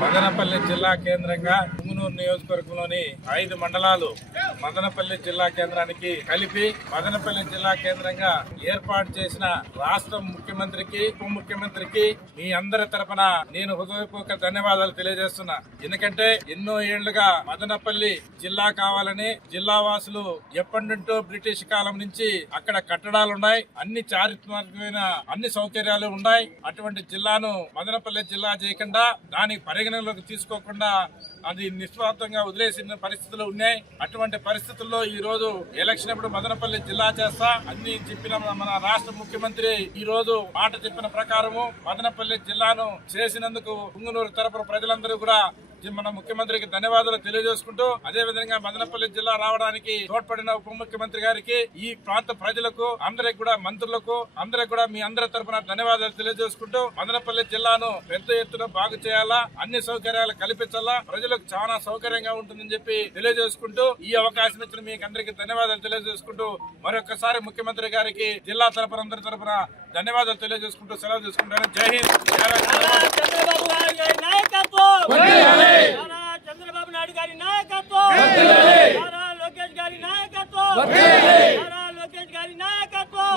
మదనపల్లి జిల్లా కేంద్రంగా పుంగనూరు నియోజకవర్గంలోని 5 మండలాలు మదనపల్లి జిల్లా కేంద్రానికి కలిపి మదనపల్లి జిల్లా కేంద్రంగా ఏర్పాటు చేసిన రాష్ట్ర ముఖ్యమంత్రికి ఉప ముఖ్యమంత్రికి మీ అందరి తరపున నేను హృదయపూర్వక ధన్యవాదాలు తెలియజేస్తున్నా. ఎందుకంటే ఎన్నో ఏళ్లుగా మదనపల్లి జిల్లా కావాలని జిల్లా వాసులు ఎప్పటి నుంటో బ్రిటిష్ కాలం నుంచి అక్కడ కట్టడాలు ఉన్నాయి, అన్ని చారిత్రాత్మకమైన అన్ని సౌకర్యాలు ఉన్నాయి. అటువంటి జిల్లాను మదనపల్లి జిల్లా చేయకుండా దానికి పరిగణలోకి తీసుకోకుండా అది నిస్వార్థంగా వదిలేసిన పరిస్థితులు ఉన్నాయి. అటువంటి పరిస్థితుల్లో ఈ రోజు ఎలక్షన్ అప్పుడు మదనపల్లి జిల్లా చేస్తా అన్ని చెప్పిన మన రాష్ట్ర ముఖ్యమంత్రి ఈ రోజు మాట చెప్పిన ప్రకారము మదనపల్లి జిల్లాను చేసినందుకు పుంగనూరు తరపున ప్రజలందరూ కూడా మన ముఖ్యమంత్రికి ధన్యవాదాలు తెలియజేసుకుంటూ అదే విధంగా మదనపల్లి జిల్లా రావడానికి తోడ్పడిన ఉప ముఖ్యమంత్రి గారికి ఈ ప్రాంత ప్రజలకు అందరికి కూడా మంత్రులకు అందరికి కూడా మీ అందరి తరఫున ధన్యవాదాలు తెలియజేసుకుంటూ మదనపల్లి జిల్లాను పెద్ద ఎత్తున బాగు చేయాలా, అన్ని సౌకర్యాలు కల్పించాలా, ప్రజలకు చాలా సౌకర్యంగా ఉంటుందని చెప్పి తెలియజేసుకుంటూ ఈ అవకాశం ఇచ్చిన మీకు అందరికి ధన్యవాదాలు తెలియజేసుకుంటూ మరొకసారి ముఖ్యమంత్రి గారికి జిల్లా తరఫున అందరి తరఫున ధన్యవాదాలు తెలియజేసుకుంటూ సెలవు తీసుకుంటాను. జై హింద్. చంద్రబాబు నాయుడు గారి నాయకత్వం, లోకేష్ గారి నాయకత్వం, లోకేష్ గారి నాయకత్వం.